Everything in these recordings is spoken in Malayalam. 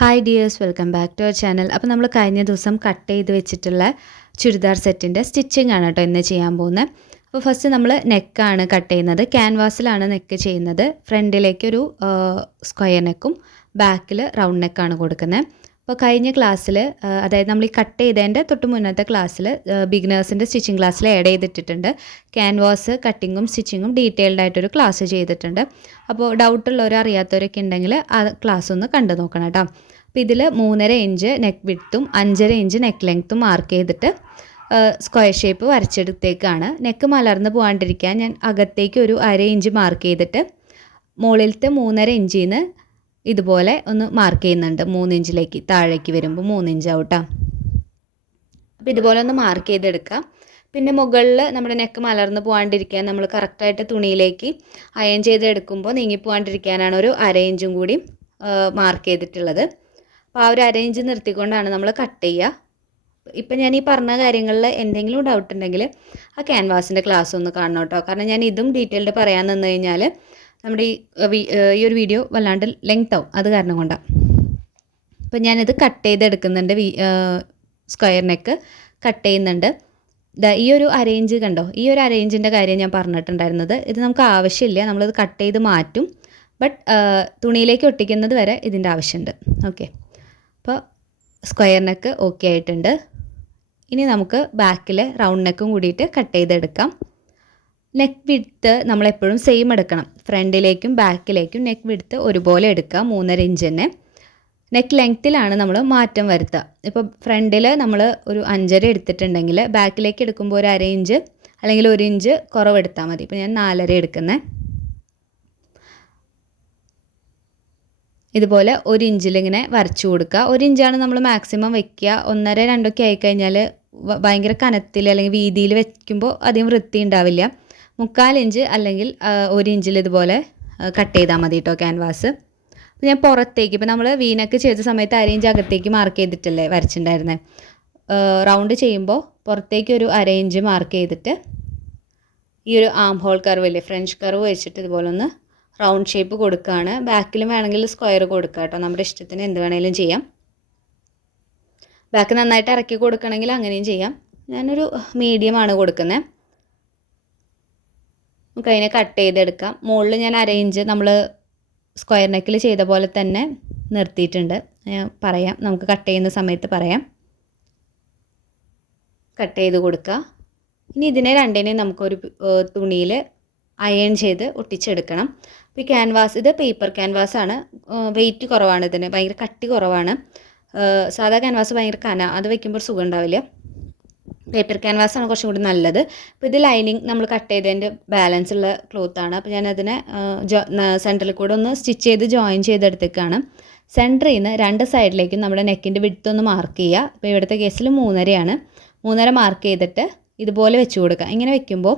Hi dears, welcome back to our channel. അപ്പോൾ നമ്മൾ കഴിഞ്ഞ ദിവസം കട്ട് ചെയ്ത് വെച്ചിട്ടുള്ള ചുരിദാർ സെറ്റിൻ്റെ സ്റ്റിച്ചിങ് ആണ് കേട്ടോ ഇന്ന് ചെയ്യാൻ പോകുന്നത്. അപ്പോൾ ഫസ്റ്റ് നമ്മൾ നെക്കാണ് കട്ട് ചെയ്യുന്നത്. ക്യാൻവാസിലാണ് നെക്ക് ചെയ്യുന്നത്. ഫ്രണ്ടിലേക്കൊരു സ്ക്വയർ നെക്കും ബാക്കിൽ റൗണ്ട് നെക്കാണ് കൊടുക്കുന്നത്. അപ്പോൾ കഴിഞ്ഞ ക്ലാസ്സിൽ, അതായത് നമ്മൾ ഈ കട്ട് ചെയ്തതിൻ്റെ തൊട്ട് മുന്നത്തെ ക്ലാസ്സിൽ ബിഗിനേഴ്സിൻ്റെ സ്റ്റിച്ചിങ് ക്ലാസ്സിൽ ആഡ് ചെയ്തിട്ടിട്ടുണ്ട്. ക്യാൻവാസ് കട്ടിങ്ങും സ്റ്റിച്ചിങ്ങും ഡീറ്റെയിൽഡ് ആയിട്ടൊരു ക്ലാസ് ചെയ്തിട്ടുണ്ട്. അപ്പോൾ ഡൗട്ടുള്ളവരോ അറിയാത്തവരൊക്കെ ഉണ്ടെങ്കിൽ ആ ക്ലാസ് ഒന്ന് കണ്ടു നോക്കണം കേട്ടോ. അപ്പോൾ ഇതിൽ 3.5 ഇഞ്ച് നെക്ക് വിഡ്ത്തും 5.5 ഇഞ്ച് നെക്ക് ലെങ്ത്തും മാർക്ക് ചെയ്തിട്ട് സ്ക്വയർ ഷേപ്പ് വരച്ചെടുത്തേക്കാണ്. നെക്ക് മലർന്ന് പോകാണ്ടിരിക്കാൻ ഞാൻ അകത്തേക്ക് ഒരു 1/2 ഇഞ്ച് മാർക്ക് ചെയ്തിട്ട് മുകളിലത്തെ 3.5 ഇഞ്ചിൽ നിന്ന് ഇതുപോലെ ഒന്ന് മാർക്ക് ചെയ്യുന്നുണ്ട്. 3 ഇഞ്ചിലേക്ക് താഴേക്ക് വരുമ്പോൾ 3 ഇഞ്ചാവും കേട്ടോ. അപ്പോൾ ഇതുപോലെ ഒന്ന് മാർക്ക് ചെയ്തെടുക്കാം. പിന്നെ മുകളിൽ നമ്മുടെ നെക്ക് മലർന്ന് പോകാണ്ടിരിക്കാൻ നമ്മൾ കറക്റ്റായിട്ട് തുണിയിലേക്ക് അയൺ ചെയ്തെടുക്കുമ്പോൾ നീങ്ങിപ്പോകാണ്ടിരിക്കാനാണ് ഒരു 1/2 ഇഞ്ചും കൂടി മാർക്ക് ചെയ്തിട്ടുള്ളത്. അപ്പോൾ ആ ഒരു 1/2 ഇഞ്ച് നിർത്തിക്കൊണ്ടാണ് നമ്മൾ കട്ട് ചെയ്യുക. ഇപ്പം ഞാൻ ഈ പറഞ്ഞ കാര്യങ്ങളിൽ എന്തെങ്കിലും ഡൗട്ട് ഉണ്ടെങ്കിൽ ആ ക്യാൻവാസിൻ്റെ ക്ലാസ് ഒന്ന് കാണണം കേട്ടോ. കാരണം ഞാൻ ഇതും ഡീറ്റെയിൽഡ് പറയാൻ നിന്ന് കഴിഞ്ഞാൽ നമ്മുടെ ഈ ഒരു വീഡിയോ വല്ലാണ്ട് ലെങ്ത് ആവും. അത് കാരണം കൊണ്ടാണ്. അപ്പം ഞാനിത് കട്ട് ചെയ്തെടുക്കുന്നുണ്ട്. സ്ക്വയർ നെക്ക് കട്ട് ചെയ്യുന്നുണ്ട്. ഈ ഒരു 1/2 ഇഞ്ച് കണ്ടോ, ഈ ഒരു 1/2 ഇഞ്ചിൻ്റെ കാര്യം ഞാൻ പറഞ്ഞിട്ടുണ്ടായിരുന്നത്. ഇത് നമുക്ക് ആവശ്യമില്ല, നമ്മളിത് കട്ട് ചെയ്ത് മാറ്റും. ബട്ട് തുണിയിലേക്ക് ഒട്ടിക്കുന്നത് വരെ ഇതിൻ്റെ ആവശ്യമുണ്ട്. ഓക്കെ, അപ്പോൾ സ്ക്വയർ നെക്ക് ഓക്കെ ആയിട്ടുണ്ട്. ഇനി നമുക്ക് ബാക്കിൽ റൗണ്ട് നെക്കും കൂടിയിട്ട് കട്ട് ചെയ്തെടുക്കാം. നെക്ക് വിഡ്ത്ത് നമ്മളെപ്പോഴും സെയിം എടുക്കണം. ഫ്രണ്ടിലേക്കും ബാക്കിലേക്കും നെക്ക് വിഡ്ത്ത് ഒരുപോലെ എടുക്കുക, 3.5 ഇഞ്ച് തന്നെ. നെക്ക് ലെങ്ത്തിലാണ് നമ്മൾ മാറ്റം വരുത്തുക. ഇപ്പോൾ ഫ്രണ്ടിൽ നമ്മൾ ഒരു 5.5 എടുത്തിട്ടുണ്ടെങ്കിൽ ബാക്കിലേക്ക് എടുക്കുമ്പോൾ ഒരു 1/2 ഇഞ്ച് അല്ലെങ്കിൽ 1 ഇഞ്ച് കുറവെടുത്താൽ മതി. ഇപ്പോൾ ഞാൻ 4.5 എടുക്കുന്നത്. ഇതുപോലെ 1 ഇഞ്ചിലിങ്ങനെ വരച്ചു കൊടുക്കുക. 1 ഇഞ്ചാണ് നമ്മൾ മാക്സിമം വയ്ക്കുക. 1.5, 2 ആയിക്കഴിഞ്ഞാൽ ഭയങ്കര കനത്തിൽ അല്ലെങ്കിൽ വീതിയിൽ വയ്ക്കുമ്പോൾ അധികം വൃത്തി ഉണ്ടാവില്ല. 3/4 ഇഞ്ച് അല്ലെങ്കിൽ 1 ഇഞ്ചിൽ ഇതുപോലെ കട്ട് ചെയ്താൽ മതി കേട്ടോ ക്യാൻവാസ്. അപ്പോൾ ഞാൻ പുറത്തേക്ക്, ഇപ്പോൾ നമ്മൾ വീനക്ക് ചെയ്ത സമയത്ത് 1/2 ഇഞ്ച് അകത്തേക്ക് മാർക്ക് ചെയ്തിട്ടല്ലേ വരച്ചിട്ടുണ്ടായിരുന്നത്. റൗണ്ട് ചെയ്യുമ്പോൾ പുറത്തേക്ക് ഒരു 1/2 ഇഞ്ച് മാർക്ക് ചെയ്തിട്ട് ഈ ഒരു ആം ഹോൾ കർവില്ലേ, ഫ്രഞ്ച് കർവ് വെച്ചിട്ട് ഇതുപോലെ ഒന്ന് റൗണ്ട് ഷേപ്പ് കൊടുക്കുകയാണ്. ബാക്കിലും വേണമെങ്കിൽ സ്ക്വയർ കൊടുക്കുക കേട്ടോ. നമ്മുടെ ഇഷ്ടത്തിന് എന്ത് വേണമെങ്കിലും ചെയ്യാം. ബാക്ക് നന്നായിട്ട് ഇറക്കി കൊടുക്കണമെങ്കിൽ അങ്ങനെയും ചെയ്യാം. ഞാനൊരു മീഡിയമാണ് കൊടുക്കുന്നത്. നമുക്ക് അതിനെ കട്ട് ചെയ്തെടുക്കാം. മുകളിൽ ഞാൻ 1/2 ഇഞ്ച് നമ്മൾ സ്ക്വയർ നെക്കിൽ ചെയ്ത പോലെ തന്നെ നിർത്തിയിട്ടുണ്ട്. ഞാൻ പറയാം, നമുക്ക് കട്ട് ചെയ്യുന്ന സമയത്ത് പറയാം. കട്ട് ചെയ്ത് കൊടുക്കുക. ഇനി ഇതിനെ രണ്ടിനെയും നമുക്കൊരു തുണിയിൽ അയൺ ചെയ്ത് ഒട്ടിച്ചെടുക്കണം. അപ്പോൾ ഈ ക്യാൻവാസ്, ഇത് പേപ്പർ ക്യാൻവാസാണ്. വെയിറ്റ് കുറവാണ്, ഇതിന് ഭയങ്കര കട്ടി കുറവാണ്. സാധാ ക്യാൻവാസ് ഭയങ്കര കന, അത് വയ്ക്കുമ്പോൾ സുഖം ഉണ്ടാവില്ല. പേപ്പർ ക്യാൻവാസാണ് കുറച്ചും കൂടി നല്ലത്. അപ്പോൾ ഇത് ലൈനിങ് നമ്മൾ കട്ട് ചെയ്തതിൻ്റെ ബാലൻസ് ഉള്ള ക്ലോത്താണ്. അപ്പോൾ ഞാനതിനെ സെൻറ്ററിൽ കൂടെ ഒന്ന് സ്റ്റിച്ച് ചെയ്ത് ജോയിൻ ചെയ്തെടുത്തേക്കാണ്. സെൻറ്ററിൽ നിന്ന് 2 സൈഡിലേക്കും നമ്മുടെ നെക്കിൻ്റെ വിഡ്ത്ത് ഒന്ന് മാർക്ക് ചെയ്യുക. അപ്പോൾ ഇവിടുത്തെ കേസിൽ 3.5 3.5 മാർക്ക് ചെയ്തിട്ട് ഇതുപോലെ വെച്ച് കൊടുക്കുക. ഇങ്ങനെ വെക്കുമ്പോൾ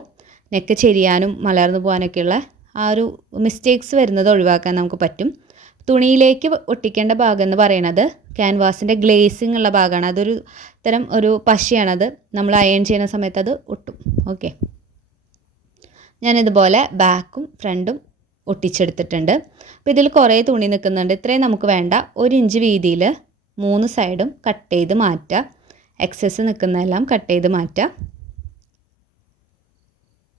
നെക്ക് ചെരിയാനും മലർന്നു പോകാനൊക്കെയുള്ള ആ ഒരു മിസ്റ്റേക്സ് വരുന്നത് ഒഴിവാക്കാൻ നമുക്ക് പറ്റും. തുണിയിലേക്ക് ഒട്ടിക്കേണ്ട ഭാഗം എന്ന് പറയുന്നത് ക്യാൻവാസിൻ്റെ ഗ്ലേസിങ് ഉള്ള ഭാഗമാണ്. അതൊരു തരം ഒരു പശയാണത്. നമ്മൾ അയൺ ചെയ്യുന്ന സമയത്ത് അത് ഒട്ടും. ഓക്കെ, ഞാനിതുപോലെ ബാക്കും ഫ്രണ്ടും ഒട്ടിച്ചെടുത്തിട്ടുണ്ട്. അപ്പോൾ ഇതിൽ കുറേ തുണി നിൽക്കുന്നുണ്ട്. ഇത്രയും നമുക്ക് വേണ്ട. 1 ഇഞ്ച് വീതിയിൽ 3 സൈഡും കട്ട് ചെയ്ത് മാറ്റുക. എക്സസ് നിൽക്കുന്നതെല്ലാം കട്ട് ചെയ്ത് മാറ്റുക.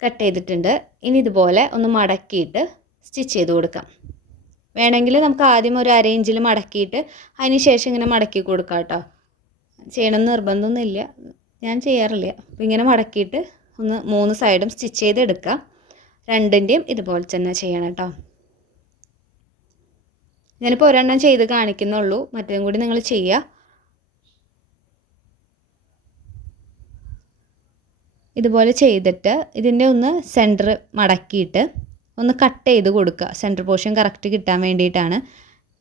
കട്ട് ചെയ്തിട്ടുണ്ട്. ഇനി ഇതുപോലെ ഒന്ന് മടക്കിയിട്ട് സ്റ്റിച്ച് ചെയ്ത് കൊടുക്കാം. വേണമെങ്കിൽ നമുക്ക് ആദ്യം ഒരു 1/2 ഇഞ്ചിൽ മടക്കിയിട്ട് അതിന് ശേഷം ഇങ്ങനെ മടക്കി കൊടുക്കാം കേട്ടോ. ചെയ്യണമെന്ന് നിർബന്ധമൊന്നുമില്ല, ഞാൻ ചെയ്യാറില്ല. അപ്പോൾ ഇങ്ങനെ മടക്കിയിട്ട് ഒന്ന് 3 സൈഡും സ്റ്റിച്ച് ചെയ്തെടുക്കുക. രണ്ടിൻ്റെയും ഇതുപോലെ തന്നെ ചെയ്യണം കേട്ടോ. ഞാനിപ്പോൾ ഒരെണ്ണം ചെയ്ത് കാണിക്കുന്നുള്ളൂ, മറ്റേതും കൂടി നിങ്ങൾ ചെയ്യുക. ഇതുപോലെ ചെയ്തിട്ട് ഇതിൻ്റെ ഒന്ന് സെൻറ്റർ മടക്കിയിട്ട് ഒന്ന് കട്ട് ചെയ്ത് കൊടുക്കുക. സെൻറ്റർ പോർഷൻ കറക്റ്റ് കിട്ടാൻ വേണ്ടിയിട്ടാണ്.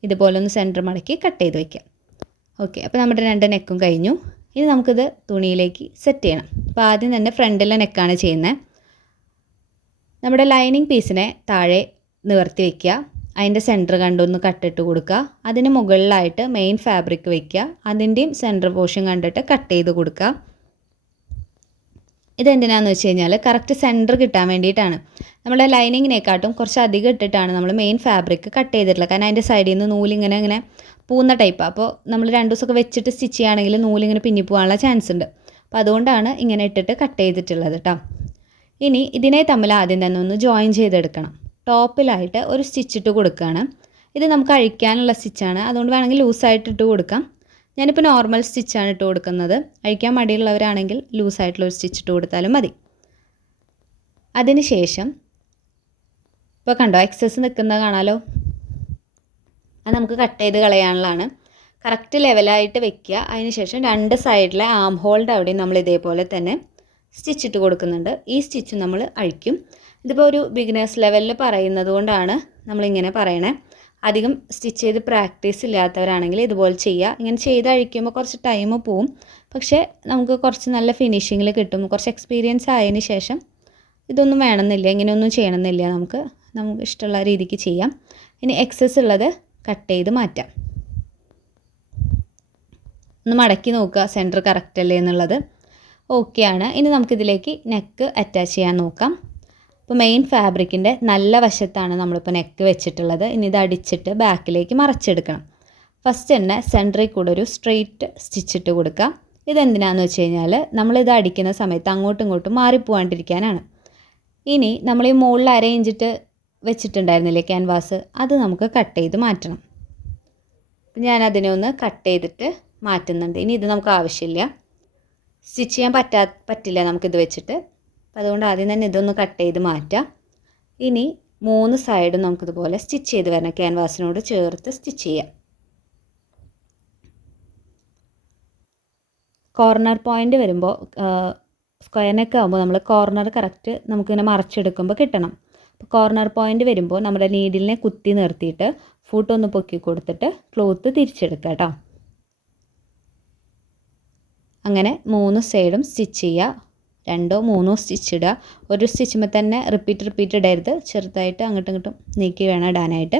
ഇതുപോലെ ഒന്ന് സെൻറ്റർ മടക്കി കട്ട് ചെയ്ത് വയ്ക്കുക. ഓക്കെ, അപ്പോൾ നമ്മുടെ 2 നെക്കും കഴിഞ്ഞു. ഇനി നമുക്കിത് തുണിയിലേക്ക് സെറ്റ് ചെയ്യണം. അപ്പോൾ ആദ്യം തന്നെ ഫ്രണ്ടിലെ നെക്കാണ് ചെയ്യുന്നത്. നമ്മുടെ ലൈനിങ് പീസിനെ താഴെ നിവർത്തി വയ്ക്കുക. അതിൻ്റെ സെൻറ്റർ കണ്ടൊന്ന് കട്ടിട്ട് കൊടുക്കുക. അതിന് മുകളിലായിട്ട് മെയിൻ ഫാബ്രിക് വയ്ക്കുക. അതിൻ്റെയും സെൻറ്റർ പോർഷൻ കണ്ടിട്ട് കട്ട് ചെയ്ത് കൊടുക്കുക. ഇതെന്തിനാന്ന് വെച്ച് കഴിഞ്ഞാൽ കറക്റ്റ് സെൻറ്റർ കിട്ടാൻ വേണ്ടിയിട്ടാണ്. നമ്മുടെ ലൈനിങ്ങിനെക്കാട്ടും കുറച്ച് അധികം ഇട്ടിട്ടാണ് നമ്മൾ മെയിൻ ഫാബ്രിക് കട്ട് ചെയ്തിട്ടുള്ളത്. കാരണം അതിൻ്റെ സൈഡിൽ നിന്ന് നൂലിങ്ങനെ പൂന്ന ടൈപ്പാണ്. അപ്പോൾ നമ്മൾ 2 ദിവസമൊക്കെ വെച്ചിട്ട് സ്റ്റിച്ച് ചെയ്യുകയാണെങ്കിൽ നൂലിങ്ങനെ പിന്നി പോകാനുള്ള ചാൻസ് ഉണ്ട്. അപ്പോൾ അതുകൊണ്ടാണ് ഇങ്ങനെ ഇട്ടിട്ട് കട്ട് ചെയ്തിട്ടുള്ളത് കേട്ടോ. ഇനി ഇതിനെ തമ്മിൽ ആദ്യം തന്നെ ഒന്ന് ജോയിൻ ചെയ്തെടുക്കണം. ടോപ്പിലായിട്ട് ഒരു സ്റ്റിച്ച് ഇട്ട് കൊടുക്കുകയാണ്. ഇത് നമുക്ക് അഴിക്കാനുള്ള സ്റ്റിച്ചാണ്, അതുകൊണ്ട് വേണമെങ്കിൽ ലൂസായിട്ട് ഇട്ട് കൊടുക്കാം. ഞാനിപ്പോൾ നോർമൽ സ്റ്റിച്ചാണ് ഇട്ട് കൊടുക്കുന്നത്. അഴിക്കാൻ മടിയുള്ളവരാണെങ്കിൽ ലൂസായിട്ടുള്ളൊരു സ്റ്റിച്ച് ഇട്ട് കൊടുത്താലും മതി. അതിന് ശേഷം ഇപ്പോൾ കണ്ടോ എക്സസ് നിൽക്കുന്നത് കാണാലോ, അത് നമുക്ക് കട്ട് ചെയ്ത് കളയാനുള്ളതാണ്. കറക്റ്റ് ലെവലായിട്ട് വെക്കുക. അതിന് ശേഷം 2 സൈഡിലെ ആം ഹോളിൻ്റെ അവിടെയും നമ്മൾ ഇതേപോലെ തന്നെ സ്റ്റിച്ച് ഇട്ട് കൊടുക്കുന്നുണ്ട്. ഈ സ്റ്റിച്ച് നമ്മൾ അഴിക്കും. ഇതിപ്പോൾ ഒരു ബിഗിനേഴ്സ് ലെവലിൽ പറയുന്നത് കൊണ്ടാണ് നമ്മളിങ്ങനെ പറയണേ. അധികം സ്റ്റിച്ച് ചെയ്ത് പ്രാക്ടീസ് ഇല്ലാത്തവരാണെങ്കിൽ ഇതുപോലെ ചെയ്യുക. ഇങ്ങനെ ചെയ്ത് അഴിക്കുമ്പോൾ കുറച്ച് ടൈം പോവും, പക്ഷേ നമുക്ക് കുറച്ച് നല്ല ഫിനിഷിങ്ങിൽ കിട്ടും. കുറച്ച് എക്സ്പീരിയൻസ് ആയതിന് ശേഷം ഇതൊന്നും വേണമെന്നില്ല, ഇങ്ങനെയൊന്നും ചെയ്യണമെന്നില്ല, നമുക്ക് ഇഷ്ടമുള്ള രീതിക്ക് ചെയ്യാം. ഇനി എക്സസ് ഉള്ളത് കട്ട് ചെയ്ത് മാറ്റാം. ഒന്ന് മടക്കി നോക്കുക സെൻറ്റർ കറക്റ്റ് അല്ലേ എന്നുള്ളത്. ഓക്കെയാണ്. ഇനി നമുക്കിതിലേക്ക് നെക്ക് അറ്റാച്ച് ചെയ്യാൻ നോക്കാം. അപ്പോൾ മെയിൻ ഫാബ്രിക്കിൻ്റെ നല്ല വശത്താണ് നമ്മളിപ്പോൾ നെക്ക് വെച്ചിട്ടുള്ളത്. ഇനി ഇത് അടിച്ചിട്ട് ബാക്കിലേക്ക് മറച്ചെടുക്കണം. ഫസ്റ്റ് തന്നെ സെൻറ്ററിൽ കൂടെ ഒരു സ്ട്രെയിറ്റ് സ്റ്റിച്ചിട്ട് കൊടുക്കുക. ഇതെന്തിനാണെന്ന് വെച്ച് കഴിഞ്ഞാൽ നമ്മളിത് അടിക്കുന്ന സമയത്ത് അങ്ങോട്ടും ഇങ്ങോട്ടും മാറിപ്പോവാണ്ടിരിക്കാനാണ്. ഇനി നമ്മൾ ഈ മുകളിൽ അരയിഞ്ചിട്ട് വെച്ചിട്ടുണ്ടായിരുന്നില്ലേ ക്യാൻവാസ്, അത് നമുക്ക് കട്ട് ചെയ്ത് മാറ്റണം. ഞാൻ അതിനെ ഒന്ന് കട്ട് ചെയ്തിട്ട് മാറ്റുന്നുണ്ട്. ഇനി ഇത് നമുക്ക് ആവശ്യമില്ല, സ്റ്റിച്ച് ചെയ്യാൻ പറ്റില്ല നമുക്കിത് വെച്ചിട്ട്. അതുകൊണ്ട് ആദ്യം തന്നെ ഇതൊന്ന് കട്ട് ചെയ്ത് മാറ്റാം. ഇനി 3 സൈഡും നമുക്കിതുപോലെ സ്റ്റിച്ച് ചെയ്ത് വരണം. ക്യാൻവാസിനോട് ചേർത്ത് സ്റ്റിച്ച് ചെയ്യാം. കോർണർ പോയിൻ്റ് വരുമ്പോൾ സ്ക്വയർ നെക്ക് ആകുമ്പോൾ നമ്മൾ കോർണർ കറക്റ്റ് നമുക്കിങ്ങനെ മറച്ചെടുക്കുമ്പോൾ കിട്ടണം. അപ്പോൾ കോർണർ പോയിൻ്റ് വരുമ്പോൾ നമ്മുടെ നീഡിലിനെ കുത്തി നിർത്തിയിട്ട് ഫൂട്ടൊന്ന് പൊക്കി കൊടുത്തിട്ട് ക്ലോത്ത് തിരിച്ചെടുക്കുക കേട്ടോ. അങ്ങനെ 3 സൈഡും സ്റ്റിച്ച് ചെയ്യുക. 2 3 സ്റ്റിച്ച് ഇടുക. ഒരു സ്റ്റിച്ചുമ്പോൾ തന്നെ റിപ്പീറ്റ് ഇടരുത്, ചെറുതായിട്ട് അങ്ങോട്ടും ഇങ്ങോട്ടും നീക്കി വേണം ഇടാനായിട്ട്.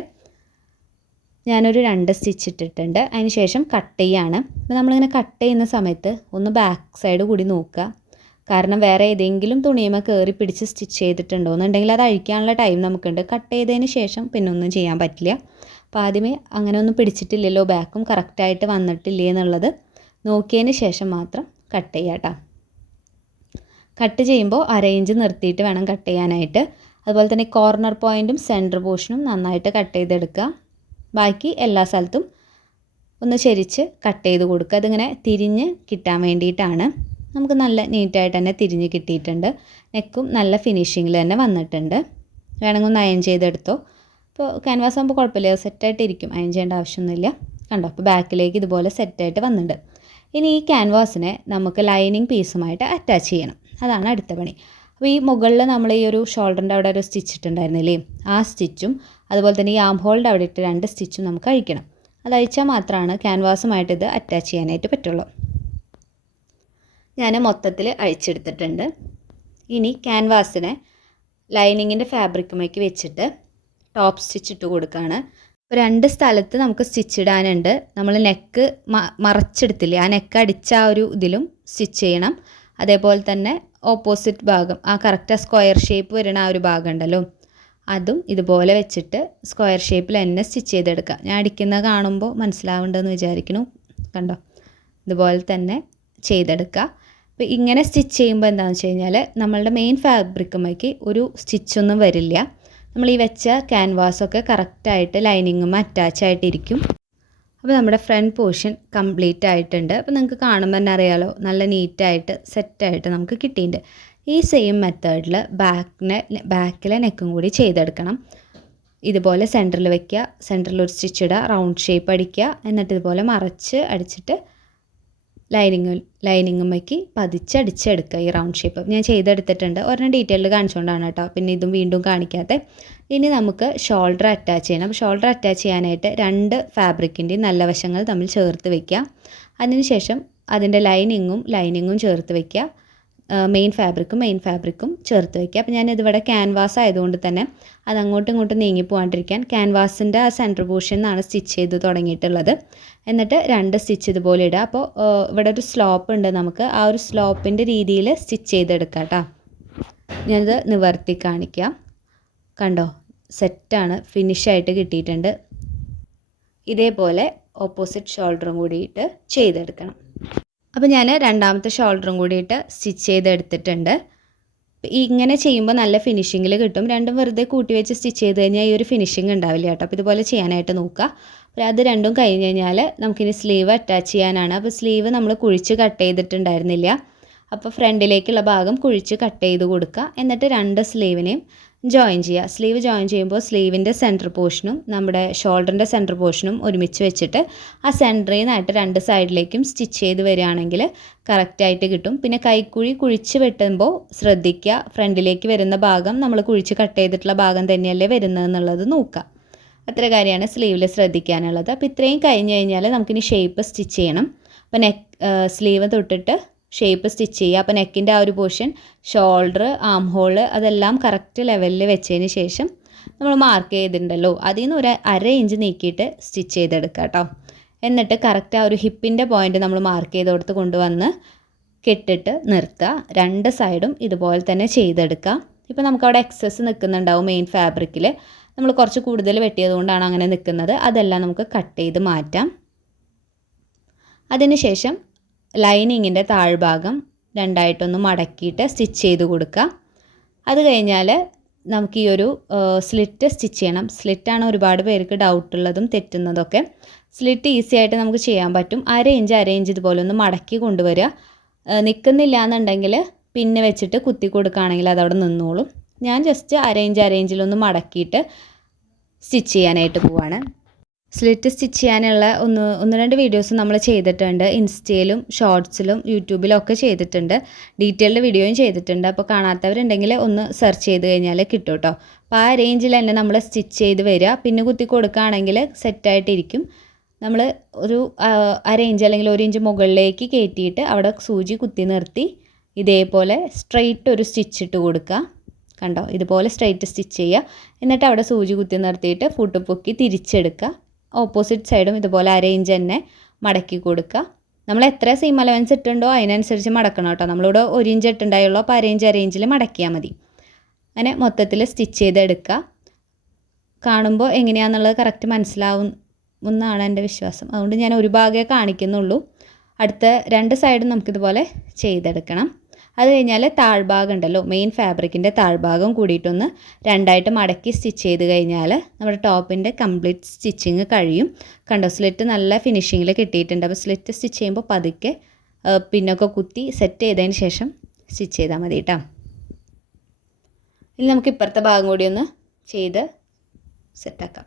ഞാനൊരു 2 സ്റ്റിച്ച് ഇട്ടിട്ടുണ്ട്. അതിന് ശേഷം കട്ട് ചെയ്യാണ്. അപ്പോൾ നമ്മളിങ്ങനെ കട്ട് ചെയ്യുന്ന സമയത്ത് ഒന്ന് ബാക്ക് സൈഡ് കൂടി നോക്കുക. കാരണം വേറെ ഏതെങ്കിലും തുണിയുമേ കയറി പിടിച്ച് സ്റ്റിച്ച് ചെയ്തിട്ടുണ്ടോ എന്നുണ്ടെങ്കിൽ അത് അഴിക്കാനുള്ള ടൈം നമുക്കുണ്ട്. കട്ട് ചെയ്തതിന് ശേഷം പിന്നെ ഒന്നും ചെയ്യാൻ പറ്റില്ല. അപ്പോൾ ആദ്യമേ അങ്ങനെ ഒന്നും പിടിച്ചിട്ടില്ലല്ലോ, ബാക്കും കറക്റ്റായിട്ട് വന്നിട്ടില്ലേ എന്നുള്ളത് നോക്കിയതിന് ശേഷം മാത്രം കട്ട് ചെയ്യാം കേട്ടോ. കട്ട് ചെയ്യുമ്പോൾ അരയിഞ്ച് നിർത്തിയിട്ട് വേണം കട്ട് ചെയ്യാനായിട്ട്. അതുപോലെ തന്നെ കോർണർ പോയിൻറ്റും സെൻറ്റർ പോർഷനും നന്നായിട്ട് കട്ട് ചെയ്തെടുക്കുക. ബാക്കി എല്ലാ സ്ഥലത്തും ഒന്ന് ചെരിച്ച് കട്ട് ചെയ്ത് കൊടുക്കുക. അതിങ്ങനെ തിരിഞ്ഞ് കിട്ടാൻ വേണ്ടിയിട്ടാണ്. നമുക്ക് നല്ല നീറ്റായിട്ട് തന്നെ തിരിഞ്ഞ് കിട്ടിയിട്ടുണ്ട്. നെക്കും നല്ല ഫിനിഷിങ്ങിൽ തന്നെ വന്നിട്ടുണ്ട്. വേണമെങ്കിൽ ഒന്ന് അയൺ ചെയ്തെടുത്തോ. ഇപ്പോൾ ക്യാൻവാസ് ആകുമ്പോൾ കുഴപ്പമില്ല, സെറ്റായിട്ടിരിക്കും, അയൺ ചെയ്യേണ്ട ആവശ്യമൊന്നുമില്ല. കണ്ടോ, അപ്പോൾ ബാക്കിലേക്ക് ഇതുപോലെ സെറ്റായിട്ട് വന്നിട്ടുണ്ട്. ഇനി ഈ ക്യാൻവാസിനെ നമുക്ക് ലൈനിങ് പീസുമായിട്ട് അറ്റാച്ച് ചെയ്യണം. അതാണ് അടുത്ത പണി. അപ്പോൾ ഈ മുകളിൽ നമ്മൾ ഈ ഒരു ഷോൾഡറിൻ്റെ അവിടെ ഒരു സ്റ്റിച്ച് ഇട്ടുണ്ടായിരുന്നില്ലേ, ആ സ്റ്റിച്ചും അതുപോലെ തന്നെ ഈ ആം ഹോളിൻ്റെ അവിടെ ഇട്ട് 2 സ്റ്റിച്ചും നമുക്ക് അഴിക്കണം. അത് അഴിച്ചാൽ മാത്രമാണ് ക്യാൻവാസുമായിട്ട് ഇത് അറ്റാച്ച് ചെയ്യാനായിട്ട് പറ്റുള്ളൂ. ഞാൻ മൊത്തത്തിൽ അഴിച്ചെടുത്തിട്ടുണ്ട്. ഇനി ക്യാൻവാസിനെ ലൈനിങ്ങിൻ്റെ ഫാബ്രിക്കുമേക്ക് വെച്ചിട്ട് ടോപ്പ് സ്റ്റിച്ച് ഇട്ട് കൊടുക്കുകയാണ്. ഇപ്പോൾ 2 സ്ഥലത്ത് നമുക്ക് സ്റ്റിച്ച് ഇടാനുണ്ട്. നമ്മൾ നെക്ക് മറച്ചെടുത്തില്ലേ, ആ നെക്ക് അടിച്ച ആ ഒരു ഇതിലും സ്റ്റിച്ച് ചെയ്യണം. അതേപോലെ തന്നെ ഓപ്പോസിറ്റ് ഭാഗം, ആ കറക്റ്റ് സ്ക്വയർ ഷേപ്പ് വരുന്ന ആ ഒരു ഭാഗം ഉണ്ടല്ലോ, അതും ഇതുപോലെ വെച്ചിട്ട് സ്ക്വയർ ഷേപ്പിൽ തന്നെ സ്റ്റിച്ച് ചെയ്തെടുക്കുക. ഞാൻ അടിക്കുന്നത് കാണുമ്പോൾ മനസ്സിലാവുന്നുണ്ടെന്ന് വിചാരിക്കുന്നു. കണ്ടോ, ഇതുപോലെ തന്നെ ചെയ്തെടുക്കുക. അപ്പോൾ ഇങ്ങനെ സ്റ്റിച്ച് ചെയ്യുമ്പോൾ എന്താണെന്ന് വെച്ച് കഴിഞ്ഞാൽ നമ്മളുടെ മെയിൻ ഫാബ്രിക്കുമേക്ക് ഒരു സ്റ്റിച്ചൊന്നും വരില്ല. നമ്മൾ ഈ വെച്ച ക്യാൻവാസൊക്കെ കറക്റ്റായിട്ട് ലൈനിങ്ങും അറ്റാച്ച് ആയിട്ടിരിക്കും. അപ്പോൾ നമ്മുടെ ഫ്രണ്ട് പോർഷൻ കംപ്ലീറ്റ് ആയിട്ടുണ്ട്. അപ്പോൾ നിങ്ങൾക്ക് കാണുമ്പോൾ തന്നെ അറിയാലോ, നല്ല നീറ്റായിട്ട് സെറ്റായിട്ട് നമുക്ക് കിട്ടിയിട്ടുണ്ട്. ഈ സെയിം മെത്തേഡിൽ ബാക്കിലെ നെക്കും കൂടി ചെയ്തെടുക്കണം. ഇതുപോലെ സെൻറ്ററിൽ വെക്കുക, സെൻറ്ററിൽ ഒരു സ്റ്റിച്ച് ഇടുക, റൗണ്ട് ഷേപ്പ് അടിക്കുക, എന്നിട്ട് ഇതുപോലെ മറച്ച് അടിച്ചിട്ട് ലൈനിങ്ങുമ്മേക്ക് പതിച്ചടിച്ചെടുക്കുക ഈ റൗണ്ട് ഷേപ്പ്. ഞാൻ ചെയ്തെടുത്തിട്ടുണ്ട്, ഒരെണ്ണം ഡീറ്റെയിൽഡ് കാണിച്ചുകൊണ്ടാണ് കേട്ടോ, പിന്നെ ഇതും വീണ്ടും കാണിക്കാതെ. ഇനി നമുക്ക് ഷോൾഡർ അറ്റാച്ച് ചെയ്യണം. അപ്പോൾ ഷോൾഡർ അറ്റാച്ച് ചെയ്യാനായിട്ട് 2 ഫാബ്രിക്കിൻ്റെയും നല്ല വശങ്ങൾ തമ്മിൽ ചേർത്ത് വയ്ക്കുക. അതിനുശേഷം അതിൻ്റെ ലൈനിങ്ങും ചേർത്ത് വയ്ക്കുക. മെയിൻ ഫാബ്രിക്കും ചേർത്ത് വയ്ക്കുക. അപ്പോൾ ഞാനിതിവിടെ ക്യാൻവാസ് ആയതുകൊണ്ട് തന്നെ അത് അങ്ങോട്ടും ഇങ്ങോട്ടും നീങ്ങി പോകാണ്ടിരിക്കാൻ ക്യാൻവാസിൻ്റെ ആ സെൻറ്റർ പോർഷൻ നിന്നാണ് സ്റ്റിച്ച് ചെയ്ത് തുടങ്ങിയിട്ടുള്ളത്. എന്നിട്ട് 2 സ്റ്റിച്ച് ഇതുപോലെ ഇടുക. അപ്പോൾ ഇവിടെ ഒരു സ്ലോപ്പ് ഉണ്ട്, നമുക്ക് ആ ഒരു സ്ലോപ്പിൻ്റെ രീതിയിൽ സ്റ്റിച്ച് ചെയ്തെടുക്കാം കേട്ടോ. ഞാനിത് നിവർത്തി കാണിക്കാം. കണ്ടോ, സെറ്റാണ്, ഫിനിഷായിട്ട് കിട്ടിയിട്ടുണ്ട്. ഇതേപോലെ ഓപ്പോസിറ്റ് ഷോൾഡറും കൂടിയിട്ട് ചെയ്തെടുക്കണം. അപ്പോൾ ഞാൻ രണ്ടാമത്തെ ഷോൾഡറും കൂടിയിട്ട് സ്റ്റിച്ച് ചെയ്തെടുത്തിട്ടുണ്ട്. ഇങ്ങനെ ചെയ്യുമ്പോൾ നല്ല ഫിനിഷിങ്ങിൽ കിട്ടും. രണ്ടും വെറുതെ കൂട്ടി വെച്ച് സ്റ്റിച്ച് ചെയ്ത് കഴിഞ്ഞാൽ ഈ ഒരു ഫിനിഷിങ് ഉണ്ടാവില്ല കേട്ടോ. അപ്പോൾ ഇതുപോലെ ചെയ്യാനായിട്ട് നോക്കുക. അപ്പോൾ അത് രണ്ടും കഴിഞ്ഞ് കഴിഞ്ഞാൽ നമുക്കിനി സ്ലീവ് അറ്റാച്ച് ചെയ്യാനാണ്. അപ്പോൾ സ്ലീവ് നമ്മൾ കുഴിച്ച് കട്ട് ചെയ്തിട്ടുണ്ടായിരുന്നില്ല. അപ്പോൾ ഫ്രണ്ടിലേക്കുള്ള ഭാഗം കുഴിച്ച് കട്ട് ചെയ്ത് കൊടുക്കുക. എന്നിട്ട് രണ്ട് സ്ലീവിനെയും ജോയിൻ ചെയ്യുക. സ്ലീവ് ജോയിൻ ചെയ്യുമ്പോൾ സ്ലീവിൻ്റെ സെൻറ്റർ പോർഷനും നമ്മുടെ ഷോൾഡറിൻ്റെ സെൻറ്റർ പോർഷനും ഒരുമിച്ച് വെച്ചിട്ട് ആ സെൻറ്ററിൽ നിന്നായിട്ട് രണ്ട് സൈഡിലേക്കും സ്റ്റിച്ച് ചെയ്ത് വരികയാണെങ്കിൽ കറക്റ്റായിട്ട് കിട്ടും. പിന്നെ കൈക്കുഴി കുഴിച്ച് വെട്ടുമ്പോൾ ശ്രദ്ധിക്കുക, ഫ്രണ്ടിലേക്ക് വരുന്ന ഭാഗം നമ്മൾ കുഴിച്ച് കട്ട് ചെയ്തിട്ടുള്ള ഭാഗം തന്നെയല്ലേ വരുന്നതെന്നുള്ളത് നോക്കുക. അത്ര കാര്യമാണ് സ്ലീവിൽ ശ്രദ്ധിക്കാനുള്ളത്. അപ്പോൾ ഇത്രയും കഴിഞ്ഞ് കഴിഞ്ഞാൽ നമുക്കിനി ഷേപ്പ് സ്റ്റിച്ച് ചെയ്യണം. അപ്പോൾ സ്ലീവ് തൊട്ടിട്ട് ഷേപ്പ് സ്റ്റിച്ച് ചെയ്യുക. അപ്പോൾ നെക്കിൻ്റെ ആ ഒരു പോർഷൻ, ഷോൾഡർ, ആം ഹോള് അതെല്ലാം കറക്റ്റ് ലെവലിൽ വെച്ചതിന് ശേഷം നമ്മൾ മാർക്ക് ചെയ്തിട്ടുണ്ടല്ലോ അതിൽ നിന്ന് ഒരു 1/2 ഇഞ്ച് നീക്കിയിട്ട് സ്റ്റിച്ച് ചെയ്തെടുക്കുക കേട്ടോ. എന്നിട്ട് കറക്റ്റ് ആ ഒരു ഹിപ്പിൻ്റെ പോയിൻ്റ് നമ്മൾ മാർക്ക് ചെയ്ത് കൊടുത്ത് കൊണ്ടുവന്ന് കെട്ടിട്ട് നിർത്തുക. രണ്ട് സൈഡും ഇതുപോലെ തന്നെ ചെയ്തെടുക്കുക. ഇപ്പോൾ നമുക്കവിടെ എക്സസ് നിൽക്കുന്നുണ്ടാവും മെയിൻ ഫാബ്രിക്കിൽ. നമ്മൾ കുറച്ച് കൂടുതൽ വെട്ടിയത് കൊണ്ടാണ് അങ്ങനെ നിൽക്കുന്നത്. അതെല്ലാം നമുക്ക് കട്ട് ചെയ്ത് മാറ്റാം. അതിനുശേഷം ലൈനിങ്ങിൻ്റെ താഴ്ഭാഗം രണ്ടായിട്ടൊന്ന് മടക്കിയിട്ട് സ്റ്റിച്ച് ചെയ്ത് കൊടുക്കുക. അത് കഴിഞ്ഞാൽ നമുക്ക് ഈ ഒരു സ്ലിറ്റ് സ്റ്റിച്ച് ചെയ്യണം. സ്ലിറ്റാണ് ഒരുപാട് പേർക്ക് ഡൗട്ടുള്ളതും തെറ്റുന്നതൊക്കെ. സ്ലിറ്റ് ഈസി ആയിട്ട് നമുക്ക് ചെയ്യാൻ പറ്റും. 1/2 ഇഞ്ച് ഇതുപോലെ ഒന്ന് മടക്കി കൊണ്ടുവരിക. നിൽക്കുന്നില്ല എന്നുണ്ടെങ്കിൽ പിന്നെ വെച്ചിട്ട് കുത്തി കൊടുക്കുകയാണെങ്കിൽ അതവിടെ നിന്നോളും. ഞാൻ ജസ്റ്റ് 1/2 ഇഞ്ചിലൊന്ന് മടക്കിയിട്ട് സ്റ്റിച്ച് ചെയ്യാനായിട്ട് പോവാണ്. സ്ലിറ്റ് സ്റ്റിച്ച് ചെയ്യാനുള്ള ഒന്ന് രണ്ട് വീഡിയോസ് നമ്മൾ ചെയ്തിട്ടുണ്ട്. ഇൻസ്റ്റയിലും ഷോർട്സിലും യൂട്യൂബിലും ഒക്കെ ചെയ്തിട്ടുണ്ട്. ഡീറ്റെയിൽഡ് വീഡിയോയും ചെയ്തിട്ടുണ്ട്. അപ്പോൾ കാണാത്തവരുണ്ടെങ്കിൽ ഒന്ന് സെർച്ച് ചെയ്ത് കഴിഞ്ഞാൽ കിട്ടും കേട്ടോ. അപ്പോൾ ആ റേഞ്ചിൽ തന്നെ നമ്മൾ സ്റ്റിച്ച് ചെയ്ത് വരിക. പിന്നെ കുത്തി കൊടുക്കുകയാണെങ്കിൽ സെറ്റായിട്ടിരിക്കും. നമ്മൾ ഒരു 1/2 ഇഞ്ച് അല്ലെങ്കിൽ 1 ഇഞ്ച് മുകളിലേക്ക് കയറ്റിയിട്ട് അവിടെ സൂചി കുത്തി നിർത്തി ഇതേപോലെ സ്ട്രെയിറ്റ് ഒരു സ്റ്റിച്ച് ഇട്ട് കൊടുക്കുക. കണ്ടോ, ഇതുപോലെ സ്ട്രെയിറ്റ് സ്റ്റിച്ച് ചെയ്യുക. എന്നിട്ട് അവിടെ സൂചി കുത്തി നിർത്തിയിട്ട് ഫുട്ട് പൊക്കി തിരിച്ചെടുക്കുക. ഓപ്പോസിറ്റ് സൈഡും ഇതുപോലെ 1/2 ഇഞ്ച് തന്നെ മടക്കി കൊടുക്കുക. നമ്മൾ എത്ര സീം അലവൻസ് ഇട്ടുണ്ടോ അതിനനുസരിച്ച് മടക്കണം കേട്ടോ. നമ്മളിവിടെ 1 ഇഞ്ച് ഇട്ടുണ്ടായുള്ളൂ. അപ്പോൾ 1/2 ഇഞ്ചിൽ മടക്കിയാൽ മതി. അങ്ങനെ മൊത്തത്തിൽ സ്റ്റിച്ച് ചെയ്തെടുക്കുക. കാണുമ്പോൾ എങ്ങനെയാണെന്നുള്ളത് കറക്റ്റ് മനസ്സിലാവും എന്നാണ് എൻ്റെ വിശ്വാസം. അതുകൊണ്ട് ഞാൻ ഒരു ഭാഗമേ കാണിക്കുന്നുള്ളൂ. അടുത്ത രണ്ട് സൈഡും നമുക്കിതുപോലെ ചെയ്തെടുക്കണം. അത് കഴിഞ്ഞാൽ താഴ്ഭാഗം ഉണ്ടല്ലോ, മെയിൻ ഫാബ്രിക്കിൻ്റെ താഴ്ഭാഗം കൂടിയിട്ടൊന്ന് രണ്ടായിട്ട് മടക്കി സ്റ്റിച്ച് ചെയ്ത് കഴിഞ്ഞാൽ നമ്മുടെ ടോപ്പിൻ്റെ കംപ്ലീറ്റ് സ്റ്റിച്ചിങ് കഴിയും. കണ്ടോ, സ്ലിറ്റ് നല്ല ഫിനിഷിങ്ങിൽ കിട്ടിയിട്ടുണ്ട്. അപ്പോൾ സ്ലിറ്റ് സ്റ്റിച്ച് ചെയ്യുമ്പോൾ പതുക്കെ പിന്നൊക്കെ കുത്തി സെറ്റ് ചെയ്തതിന് ശേഷം സ്റ്റിച്ച് ചെയ്താൽ മതി കേട്ടോ. ഇനി നമുക്ക് ഇപ്പുറത്തെ ഭാഗം കൂടി ഒന്ന് ചെയ്ത് സെറ്റാക്കാം.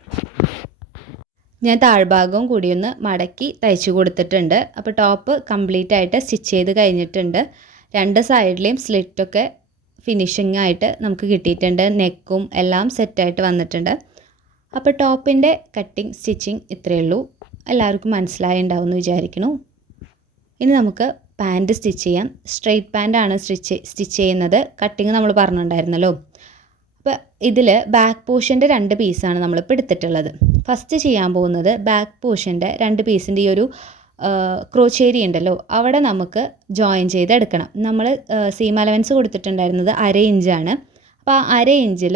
ഞാൻ താഴ്ഭാഗവും കൂടി ഒന്ന് മടക്കി തയ്ച്ച് കൊടുത്തിട്ടുണ്ട്. അപ്പോൾ ടോപ്പ് കംപ്ലീറ്റ് ആയിട്ട് സ്റ്റിച്ച് ചെയ്ത് കഴിഞ്ഞിട്ടുണ്ട്. രണ്ട് സൈഡിലെയും സ്ലിറ്റൊക്കെ ഫിനിഷിംഗ് ആയിട്ട് നമുക്ക് കിട്ടിയിട്ടുണ്ട്. നെക്കും എല്ലാം സെറ്റായിട്ട് വന്നിട്ടുണ്ട്. അപ്പോൾ ടോപ്പിൻ്റെ കട്ടിങ് സ്റ്റിച്ചിങ് ഇത്രയേ ഉള്ളൂ. എല്ലാവർക്കും മനസ്സിലായിട്ടുണ്ടാവും എന്ന് വിചാരിക്കുന്നു. ഇനി നമുക്ക് പാൻറ്റ് സ്റ്റിച്ച് ചെയ്യാം. സ്ട്രെയിറ്റ് പാൻറ്റാണ് സ്റ്റിച്ച് ചെയ്യുന്നത്. കട്ടിങ് നമ്മൾ പറഞ്ഞിട്ടുണ്ടായിരുന്നല്ലോ. അപ്പോൾ ഇതിൽ ബാക്ക് പോർഷൻ്റെ 2 പീസാണ് നമ്മളിപ്പോൾ എടുത്തിട്ടുള്ളത്. ഫസ്റ്റ് ചെയ്യാൻ പോകുന്നത് ബാക്ക് പോർഷൻ്റെ 2 പീസിൻ്റെ ഈ ഒരു ക്രോച്ചേരി ഉണ്ടല്ലോ അവിടെ നമുക്ക് ജോയിൻ ചെയ്തെടുക്കണം. നമ്മൾ സീം അലവൻസ് കൊടുത്തിട്ടുണ്ടായിരുന്നത് 1/2 ഇഞ്ചാണ്. അപ്പോൾ ആ 1/2 ഇഞ്ചിൽ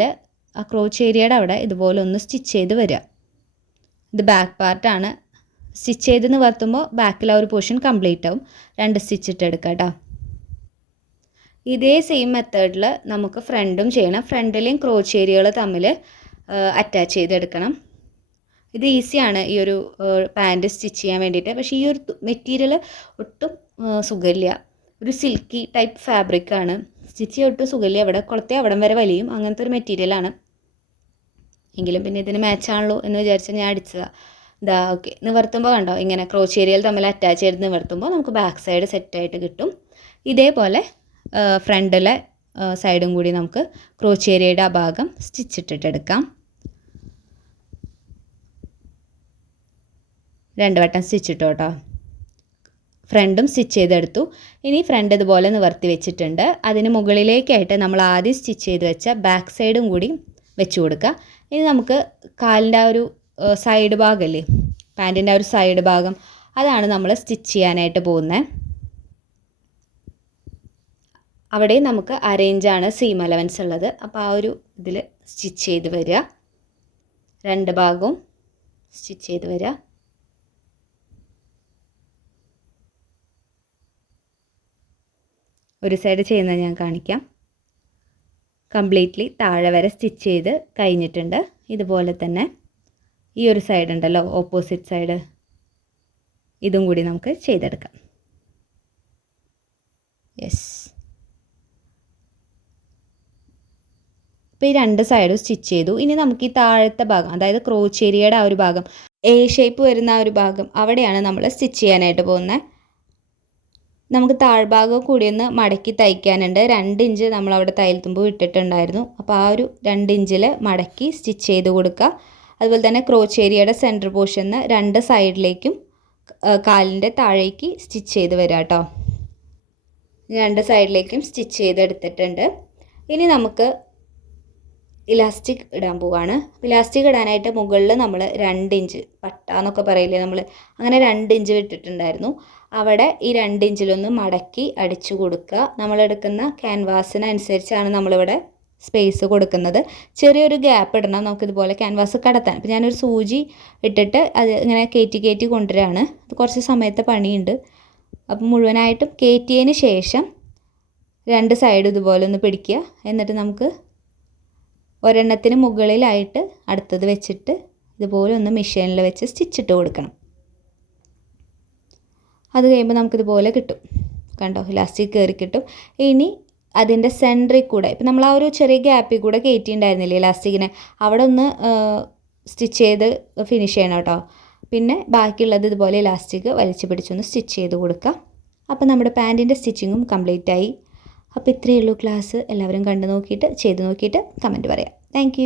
ആ ക്രോച്ചേരിയുടെ അവിടെ ഇതുപോലെ ഒന്ന് സ്റ്റിച്ച് ചെയ്ത് വരിക. ഇത് ബാക്ക് പാർട്ടാണ്. സ്റ്റിച്ച് ചെയ്ത് നിവർത്തുമ്പോൾ ബാക്കിൽ ആ ഒരു പോർഷൻ കംപ്ലീറ്റ് ആവും. 2 സ്റ്റിച്ച് ഇട്ടെടുക്കാം കേട്ടോ. ഇതേ സെയിം മെത്തേഡിൽ നമുക്ക് ഫ്രണ്ടും ചെയ്യണം. ഫ്രണ്ടിലെയും ക്രോച്ചേരികൾ തമ്മിൽ അറ്റാച്ച് ചെയ്തെടുക്കണം. ഇത് ഈസിയാണ് ഈ ഒരു പാൻറ്റ് സ്റ്റിച്ച് ചെയ്യാൻ വേണ്ടിയിട്ട്. പക്ഷേ ഈ ഒരു മെറ്റീരിയൽ ഒട്ടും സുഖമില്ല. ഒരു സിൽക്കി ടൈപ്പ് ഫാബ്രിക്കാണ്. സ്റ്റിച്ച് ചെയ്യാൻ ഒട്ടും സുഖമില്ല. ഇവിടെ കുളത്തെ അവിടം വരെ വലിയും അങ്ങനത്തെ ഒരു മെറ്റീരിയലാണ്. എങ്കിലും പിന്നെ ഇതിന് മാച്ചാണല്ലോ എന്ന് വിചാരിച്ചാൽ ഞാൻ അടിച്ചതാണ്. ഇതാ ഓക്കെ. നിവർത്തുമ്പോൾ കണ്ടോ, ഇങ്ങനെ ക്രോച്ചേരിയൽ തമ്മിൽ അറ്റാച്ച് ചെയ്ത് നിവർത്തുമ്പോൾ നമുക്ക് ബാക്ക് സൈഡ് സെറ്റായിട്ട് കിട്ടും. ഇതേപോലെ ഫ്രണ്ടിലെ സൈഡും കൂടി നമുക്ക് ക്രോച്ചേരിയയുടെ ആ ഭാഗം സ്റ്റിച്ചിട്ടിട്ടെടുക്കാം. 2 വട്ടം സ്റ്റിച്ച് ഇട്ടു കേട്ടോ. ഫ്രണ്ടും സ്റ്റിച്ച് ചെയ്തെടുത്തു. ഇനി ഫ്രണ്ട് ഇതുപോലെ നിവർത്തി വെച്ചിട്ടുണ്ട്. അതിന് മുകളിലേക്കായിട്ട് നമ്മൾ ആദ്യം സ്റ്റിച്ച് ചെയ്ത് വെച്ച ബാക്ക് സൈഡും കൂടി വെച്ച് കൊടുക്കുക. ഇനി നമുക്ക് കാലിൻ്റെ ആ ഒരു സൈഡ് ഭാഗമല്ലേ, പാൻറ്റിൻ്റെ ആ ഒരു സൈഡ് ഭാഗം, അതാണ് നമ്മൾ സ്റ്റിച്ച് ചെയ്യാനായിട്ട് പോകുന്നത്. അവിടെ നമുക്ക് 1/2 ഇഞ്ചാണ് സീം അലവൻസ് ഉള്ളത്. അപ്പോൾ ആ ഒരു ഇതിൽ സ്റ്റിച്ച് ചെയ്ത് വരിക. 2 ഭാഗവും സ്റ്റിച്ച് ചെയ്ത് വരിക. ഒരു സൈഡ് ചെയ്യുന്നത് ഞാൻ കാണിക്കാം. കംപ്ലീറ്റ്ലി താഴെ വരെ സ്റ്റിച്ച് ചെയ്ത് കഴിഞ്ഞിട്ടുണ്ട്. ഇതുപോലെ തന്നെ ഈ ഒരു സൈഡ് ഉണ്ടല്ലോ, ഓപ്പോസിറ്റ് സൈഡ്, ഇതും കൂടി നമുക്ക് ചെയ്തെടുക്കാം. യെസ്. ഇപ്പോൾ ഈ രണ്ട് സൈഡും സ്റ്റിച്ച് ചെയ്തു. ഇനി നമുക്ക് ഈ താഴത്തെ ഭാഗം, അതായത് ക്രോച്ചേരിയയുടെ ആ ഒരു ഭാഗം, എ ഷേപ്പ് വരുന്ന ആ ഒരു ഭാഗം, അവിടെയാണ് നമ്മൾ സ്റ്റിച്ച് ചെയ്യാനായിട്ട് പോകുന്നത്. നമുക്ക് താഴ്ഭാഗം കൂടി ഒന്ന് മടക്കി തയ്ക്കാനുണ്ട്. 2 ഇഞ്ച് നമ്മളവിടെ തയ്യൽ തുമ്പ് ഇട്ടിട്ടുണ്ടായിരുന്നു. അപ്പോൾ ആ ഒരു 2 ഇഞ്ചിൽ മടക്കി സ്റ്റിച്ച് ചെയ്ത് കൊടുക്കുക. അതുപോലെ തന്നെ ക്രോച്ചേരിയയുടെ സെൻറ്റർ പോർഷന് 2 സൈഡിലേക്കും കാലിൻ്റെ താഴേക്ക് സ്റ്റിച്ച് ചെയ്ത് വരിക കേട്ടോ. 2 സൈഡിലേക്കും സ്റ്റിച്ച് ചെയ്തെടുത്തിട്ടുണ്ട്. ഇനി നമുക്ക് ഇലാസ്റ്റിക് ഇടാൻ പോവാണ്. ഇലാസ്റ്റിക് ഇടാനായിട്ട് മുകളിൽ നമ്മൾ 2 ഇഞ്ച്, പട്ട എന്നൊക്കെ പറയില്ലേ നമ്മൾ, അങ്ങനെ 2 ഇഞ്ച് വിട്ടിട്ടുണ്ടായിരുന്നു. അവിടെ ഈ 2 ഇഞ്ചിലൊന്ന് മടക്കി അടിച്ചു കൊടുക്കുക. നമ്മളെടുക്കുന്ന ക്യാൻവാസിനനുസരിച്ചാണ് നമ്മളിവിടെ സ്പേസ് കൊടുക്കുന്നത്. ചെറിയൊരു ഗ്യാപ്പ് ഇടണം നമുക്കിതുപോലെ ക്യാൻവാസ് കടത്താൻ. അപ്പോൾ ഞാനൊരു സൂചി ഇട്ടിട്ട് അത് ഇങ്ങനെ കയറ്റി കൊണ്ടുവരികയാണ്. അത് കുറച്ച് സമയത്തെ പണിയുണ്ട്. അപ്പം മുഴുവനായിട്ടും കയറ്റിയതിന് ശേഷം 2 സൈഡ് ഇതുപോലെ ഒന്ന് പിടിക്കുക. എന്നിട്ട് നമുക്ക് ഒരെണ്ണത്തിന് മുകളിലായിട്ട് അടുത്തത് വെച്ചിട്ട് ഇതുപോലെ ഒന്ന് മെഷീനിൽ വെച്ച് സ്റ്റിച്ചിട്ട് കൊടുക്കണം. അത് കഴിയുമ്പോൾ നമുക്കിതുപോലെ കിട്ടും. കണ്ടോ, ഇലാസ്റ്റിക് കയറി കിട്ടും. ഇനി അതിൻ്റെ സെൻറ്ററിൽ കൂടെ, ഇപ്പം നമ്മൾ ആ ഒരു ചെറിയ ഗ്യാപ്പിൽ കൂടെ കയറ്റിയിട്ടുണ്ടായിരുന്നില്ലേ ഇലാസ്റ്റിക്കിനെ, അവിടെ ഒന്ന് സ്റ്റിച്ച് ചെയ്ത് ഫിനിഷ് ചെയ്യണം കേട്ടോ. പിന്നെ ബാക്കിയുള്ളത് ഇതുപോലെ ഇലാസ്റ്റിക് വലിച്ചു പിടിച്ചൊന്ന് സ്റ്റിച്ച് ചെയ്ത് കൊടുക്കുക. അപ്പോൾ നമ്മുടെ പാൻറ്റിൻ്റെ സ്റ്റിച്ചിങ്ങും കംപ്ലീറ്റ് ആയി. അപ്പോൾ ഇത്രയേ ഉള്ളൂ ക്ലാസ്. എല്ലാവരും കണ്ടു നോക്കിയിട്ട് ചെയ്ത് നോക്കിയിട്ട് കമൻറ്റ് പറയാം. താങ്ക്